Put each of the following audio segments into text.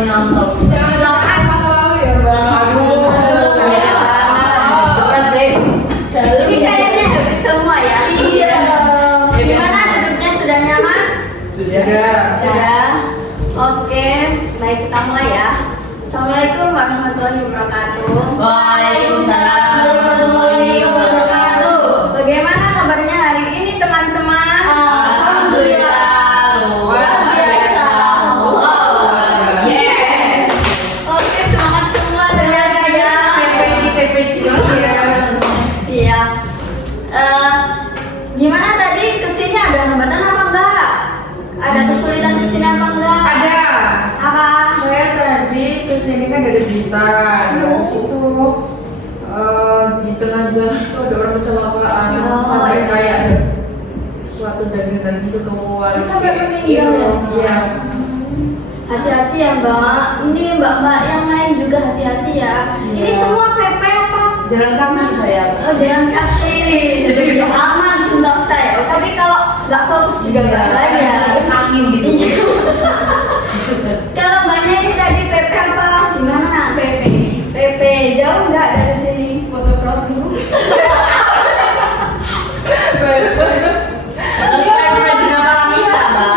nyantol. Jangan lupakan masa lalu ya, Bang. Aduh, Iya. berat deh. Ini kayaknya habis semua ya. Iya. Gimana duduknya, sudah nyaman? Sudah. Sudah. Oke, baik kita mulai ya. Assalamualaikum warahmatullahi wabarakatuh. Waalaikumsalam warahmatullahi wabarakatuh. Bagaimana kabarnya hari ini teman-teman? Alhamdulillah, luar biasa. Wow. Yes. Oke, semangat semua terjaga ya. Iya. Gimana tadi kesini ada hambatan apa enggak? Ada kesulitan kesini apa enggak? Ada. Apa? Saya tadi kesini kan dari Blitar. Terus itu di tengah jalan itu ada orang kecelakaan sampai kayak ada suatu daging gitu keluar. Sampai meninggal ya? Iya. Hati-hati ya Mbak. Ini Mbak-mbak yang lain juga hati-hati ya. Ini Iya. semua PP apa? Jalan kaki saya. Oh, jalan kaki. Jadi aman sudah saya. Tapi kalau nggak fokus juga bahaya. Angin gitu. Kalau Mbaknya ini tadi PP apa? Gimana? PP. PP jauh nggak dari sini? Fotografi. Saya pernah juga wanita, Mbak.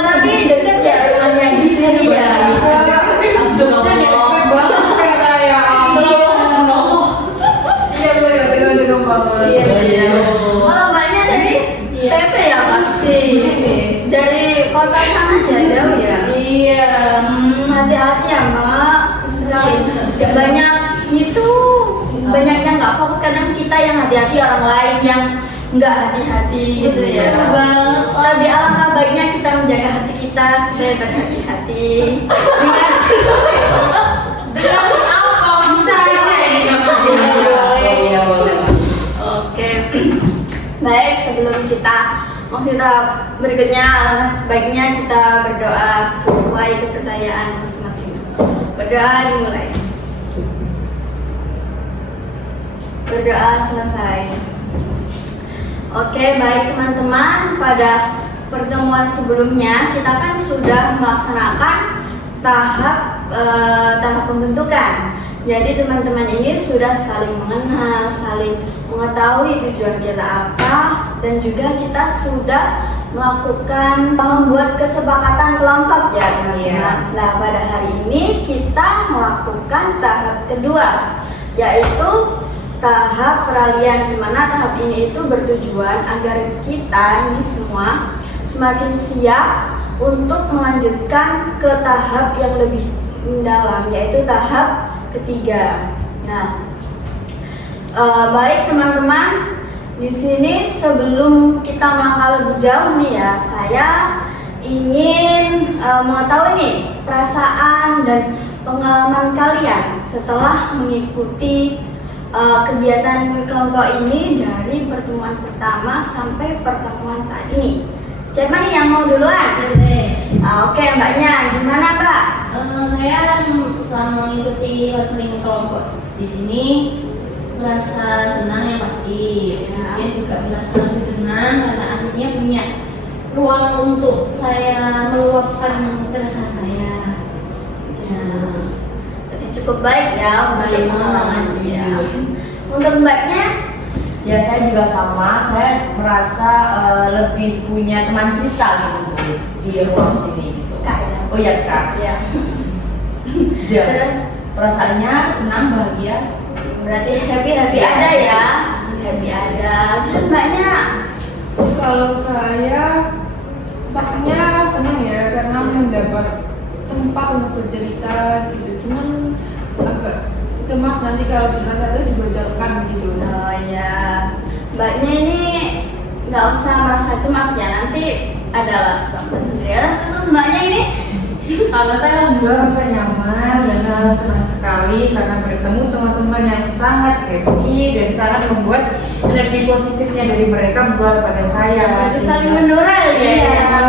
Tapi deket ya rumahnya di sini ya. Kalau Mbaknya tadi PP ya pasti. Dari kota sana aja jauh ya. Iya. Hati-hati ya Mbak. Banyak itu banyak yang nggak fokus, kadang kita yang hati-hati, orang lain yang nggak hati-hati gitu ya. Betul banget. Lebih alangkah baiknya kita menjaga hati kita supaya berhati-hati. Dengan apa bisa aja ya? Iya, boleh. Oke. Baik, sebelum kita masuk tahap berikutnya, baiknya kita berdoa sesuai kepercayaan masing-masing. Berdoa dimulai. Berdoa selesai. Oke, baik teman-teman, pada pertemuan sebelumnya kita kan sudah melaksanakan tahap pembentukan. Jadi teman-teman ini sudah saling mengenal, saling mengetahui tujuan kita apa, dan juga kita sudah melakukan membuat kesepakatan kelompok ya teman-teman. Nah, pada hari ini kita melakukan tahap kedua, yaitu tahap peralihan, di mana tahap ini itu bertujuan agar kita ini semua semakin siap untuk melanjutkan ke tahap yang lebih mendalam, yaitu tahap ketiga. Nah, baik teman-teman, di sini sebelum kita melangkah lebih jauh nih ya, saya ingin mengetahui nih perasaan dan pengalaman kalian setelah mengikuti kegiatan kelompok ini dari pertemuan pertama sampai pertemuan saat ini. Siapa nih yang mau duluan? Oke, Mbaknya, gimana Mbak? Saya selama mengikuti konseling kelompok di sini merasa senang yang pasti. Kemudian juga merasa lebih tenang karena akhirnya punya ruang untuk saya meluapkan keresahan saya. Jadi cukup baik ya untuk Baik, pengalaman Mbak. dia. Untuk Mbaknya? Ya, saya juga sama. Saya merasa lebih punya teman cerita gitu di ruang sini gitu. Kak ya? Oh ya, Kak. Ya. Ya. Terus Perasaannya senang, bahagia. berarti happy ada ya? Happy ada. Terus Mbaknya? Kalau saya pastinya senang ya karena mendapat tempat untuk bercerita gitu. Cuman agak cemas nanti kalau cerita saya dibocorkan gitu. Oh ya, Mbaknya ini nggak usah merasa cemas ya, nanti adalah sebab ya. Terus Mbaknya ini? Kalau saya alhamdulillah merasa nyaman dan saya senang sekali karena bertemu teman-teman yang sangat happy dan sangat membuat energi positifnya dari mereka buat pada saya. Berarti saling menular ya? Iya.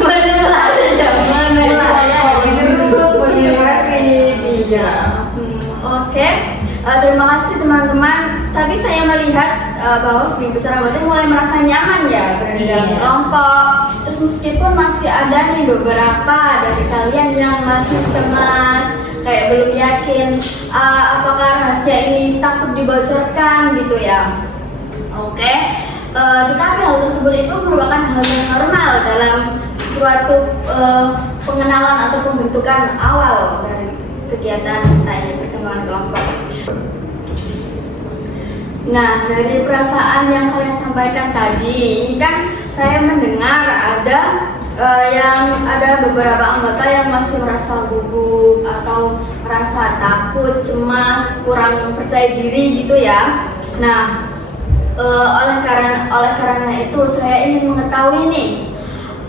Menular zaman saya. Terus menyelinggarakan. Iya. Oke. Terima kasih teman-teman. Tapi saya melihat bahwa sebagian besar anggota mulai merasa nyaman ya berada dalam Iya. kelompok. Terus meskipun masih ada nih beberapa dari kalian yang masih cemas, kayak belum yakin apakah rahasia ini takut dibocorkan gitu ya. Oke, tetapi hal tersebut itu merupakan hal yang normal dalam suatu pengenalan atau pembentukan awal dari kegiatan kita ini, perkembangan kelompok. Nah, dari perasaan yang kalian sampaikan tadi, ini kan saya mendengar ada beberapa anggota yang masih merasa gugup atau merasa takut, cemas, kurang percaya diri gitu ya. Nah, oleh karena itu saya ingin mengetahui nih,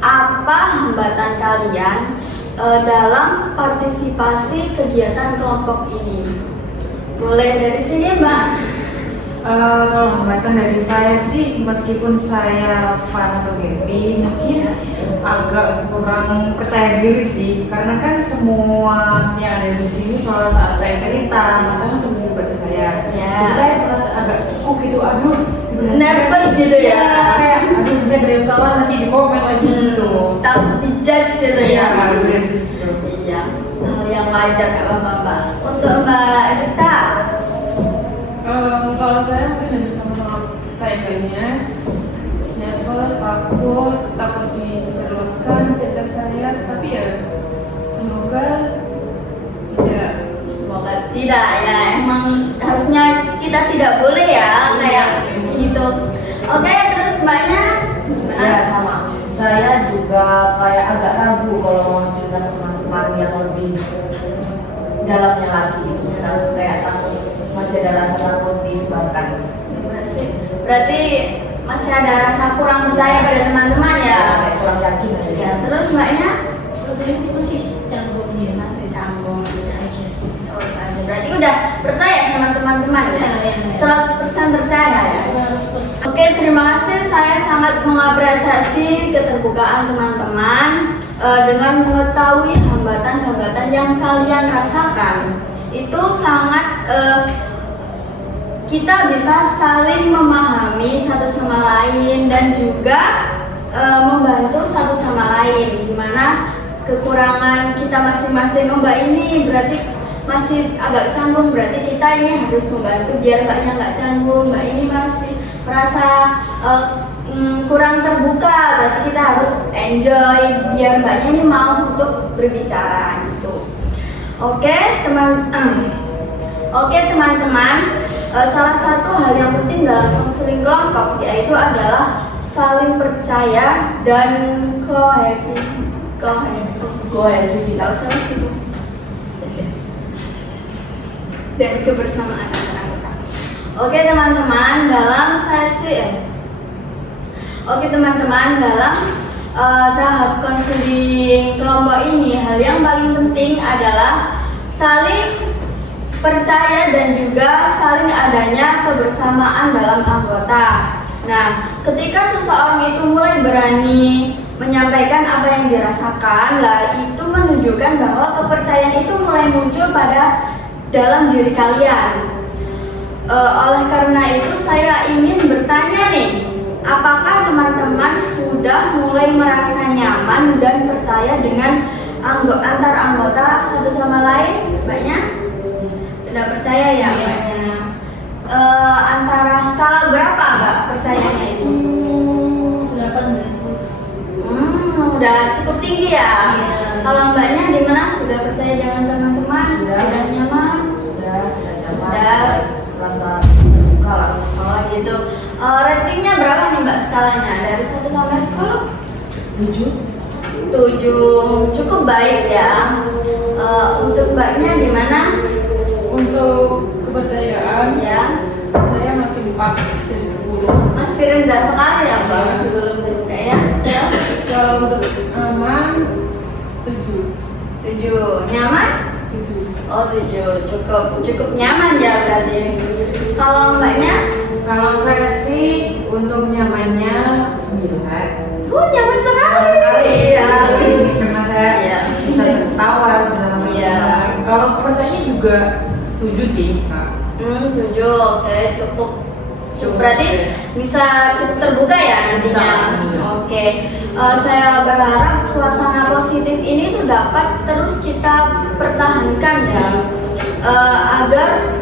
apa hambatan kalian dalam partisipasi kegiatan kelompok ini? Boleh dari sini, Mbak. Kalau hambatan dari saya sih, meskipun saya fun atau happy, mungkin agak kurang percaya diri sih, karena kan semua yang ada di sini kalau saat saya cerita, maka kan temen seperti saya. Ya. Jadi saya merasa agak gitu, aduh, Nervous gitu ya. kayak aduh, dia ada yang salah nanti di komen lagi gitu. Takut dijudge gitu Iya, ya. dari situ. Iya, hal yang wajar nggak apa-apa, Mbak. Untuk Mbak Dita, Kalau saya mungkin hampir sama-sama kayak Mbaknya, nervous, takut disebarluaskan cerita saya, tapi ya semoga tidak. semoga tidak ya. Emang harusnya kita tidak boleh ya kayak gitu. Oke, terus Mbaknya gimana? Ya sama. Saya juga kayak agak ragu kalau mau cerita ke teman-teman yang lebih dalamnya lagi gitu. Kayak takut, masih ada rasa takut disebarkan. Berarti masih ada rasa kurang percaya pada teman-teman ya. Kayak kurang yakin aja. Ya, terus Mbaknya Kalau saya masih canggung ya. masih canggung. Aja sih. Berarti udah percaya sama teman-teman ya? Percaya. 100% percaya ya? 100%. Oke, terima kasih. Saya sangat mengapresiasi keterbukaan teman-teman dengan mengetahui hambatan-hambatan yang kalian rasakan. Itu sangat kita bisa saling memahami satu sama lain dan juga membantu satu sama lain. Dimana kekurangan kita masing-masing, Mbak ini berarti masih agak canggung, berarti kita ini harus membantu biar Mbaknya nggak canggung. Mbak ini masih merasa kurang terbuka, berarti kita harus enjoy biar Mbaknya ini mau untuk berbicara gitu. Oke teman-teman, salah satu hal yang penting dalam konseling kelompok yaitu adalah saling percaya dan kohesivitas dan kebersamaan antara kita. Oke teman-teman, dalam tahap konseling kelompok ini, hal yang paling penting adalah saling percaya dan juga saling adanya kebersamaan dalam anggota. Nah, ketika seseorang itu mulai berani menyampaikan apa yang dirasakan, lah itu menunjukkan bahwa kepercayaan itu mulai muncul pada dalam diri kalian. Oleh karena itu saya ingin bertanya nih, apakah teman-teman sudah mulai merasa nyaman dan percaya dengan antar anggota satu sama lain? Mbaknya? Sudah percaya ya Mbaknya? Antara skala berapa Mbak percayanya itu? 8 dari 10. Udah cukup tinggi ya? Iya. Kalau Mbaknya di mana sudah percaya dengan teman-teman? Sudah nyaman? Sudah merasa terbuka lah. Oh gitu. Ratingnya berapa nih Mbak skalanya? Dari 1 sampai 10? 7. Cukup baik ya. Untuk Mbaknya gimana? Untuk kepercayaan, Ya, saya masih 4 dari 10. masih rendah sekali ya Mbak, masih belum terbuka ya. Kalau untuk aman, 7. 7. Nyaman? 7. Oh 7, cukup nyaman ya berarti. Kalau Mbaknya? Kalau saya sih untuk nyamannya 9. Nyaman sekali. Iya. Karena saya Iya. bisa tertawa bersama Iya. teman. Kalau kepercayaannya juga 7 sih, Kak. 7, oke, Berarti bisa cukup terbuka ya intinya. Oke. Saya berharap suasana positif ini tuh dapat terus kita pertahankan ya,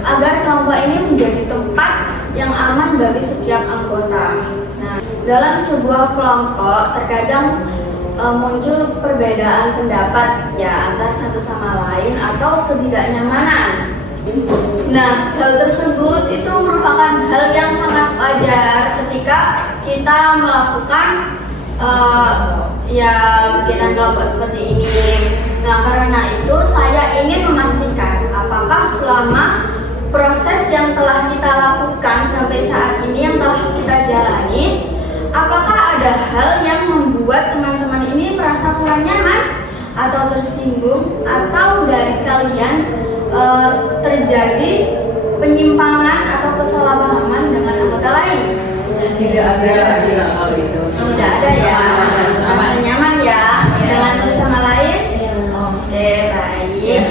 agar kelompok ini menjadi tempat yang aman bagi setiap anggota. Nah, dalam sebuah kelompok terkadang muncul perbedaan pendapat ya antar satu sama lain atau ketidaknyamanan. Nah, hal tersebut itu merupakan hal yang sangat wajar ketika kita melakukan ya kegiatan kelompok seperti ini. Nah, karena itu saya ingin memastikan apakah selama proses yang telah kita lakukan sampai saat ini yang telah kita jalani, apakah ada hal yang membuat teman-teman ini merasa kurang nyaman atau tersinggung, atau dari kalian terjadi penyimpangan atau kesalahpahaman dengan anggota lain? Tidak ada sih kalau itu. Tidak ada ya, aman nyaman ya dengan satu sama lain. Oke, baik.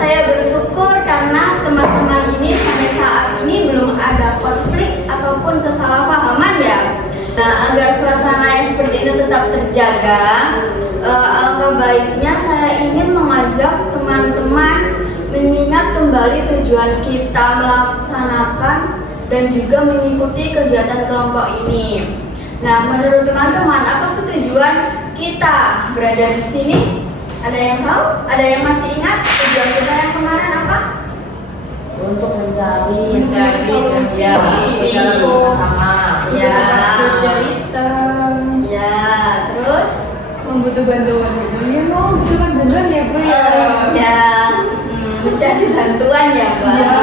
Saya bersyukur karena teman-teman ini sampai saat ini belum ada konflik ataupun kesalahpahaman ya. Nah, agar suasana yang seperti ini tetap terjaga, alangkah baiknya saya ingin mengajak teman-teman mengingat kembali tujuan kita melaksanakan dan juga mengikuti kegiatan kelompok ini. Nah, menurut teman-teman, apa sih tujuan kita berada di sini? Ada yang tahu? Ada yang masih ingat tujuan kita yang kemarin apa? Untuk mencari solusi ya bersama. Ya, bercerita, ya, terus membutuh bantuan. Ya mau butuhkan bantuan ya Bu ya. ya, mencari bantuan ya, Mbak. Ya.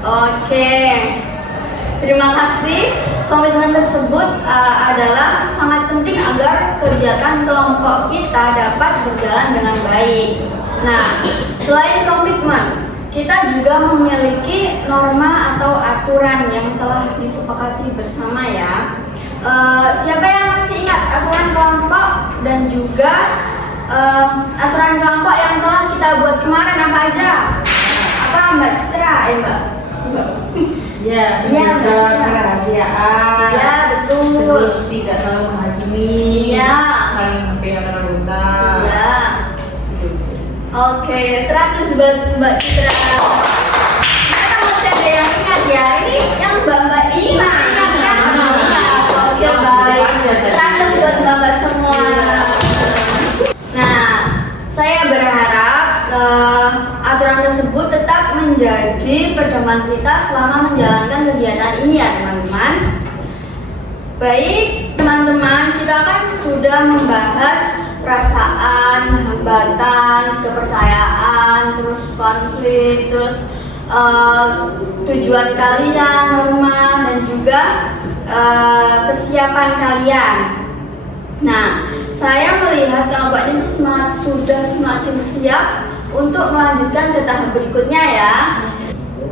Oke. Terima kasih. Komitmen tersebut adalah sangat penting agar kegiatan kelompok kita dapat berjalan dengan baik. Nah, selain komitmen, kita juga memiliki norma atau aturan yang telah disepakati bersama ya. Siapa yang masih ingat aturan kelompok dan juga aturan kelompok yang telah kita buat kemarin apa aja? Apa Mbak Citra ya Mbak? Ya, Iya, menjaga betul. kerahasiaan. Ya, betul. Terus tidak terlalu menghakimi. Iya. Saling membedakan anggota. Ya. Oke, 100 buat Mbak Citra. Kita masih ada yang ingat ya? Ini yang Mbak ini masih ingat kan? Oke, baik. 100 buat Mbak semua. Nah, saya berharap aturan tersebut tetap menjadi pedoman kita selama menjalankan kegiatan ini ya teman-teman. Baik teman-teman, kita kan sudah membahas perasaan, hambatan, kepercayaan, terus konflik, terus tujuan kalian, norma, dan juga kesiapan kalian. Nah, saya melihat kelompok ini sudah semakin siap untuk melanjutkan ke tahap berikutnya ya.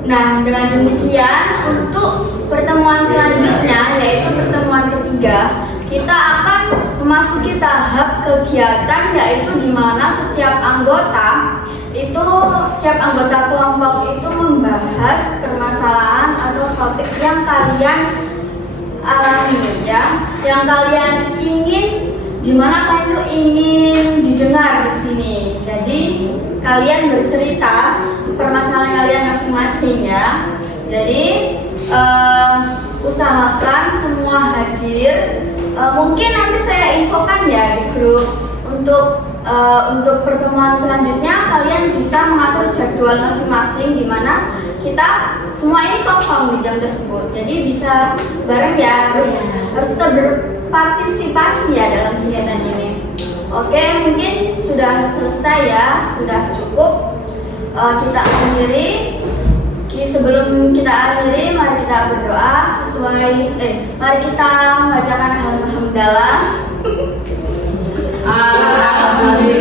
Nah, dengan demikian untuk pertemuan selanjutnya yaitu pertemuan ketiga, kita akan memasuki tahap kegiatan yaitu di mana setiap anggota kelompok itu membahas permasalahan atau topik yang kalian alami ya, yang kalian ingin, dimana kalian tuh ingin didengar di sini. Jadi kalian bercerita permasalahan kalian masing-masing ya. Jadi usahakan semua hadir. Mungkin nanti saya infokan ya di grup untuk pertemuan selanjutnya kalian bisa mengatur jadwal masing-masing di mana kita semua ini kosong di jam tersebut. Jadi bisa bareng ya, harus tetap berpartisipasi ya dalam kegiatan ini. Oke, mungkin sudah selesai ya, sudah cukup. Kita akhiri. Sebelum kita akhiri, mari kita berdoa mari kita membacakan hamdalah. Alhamdulillah.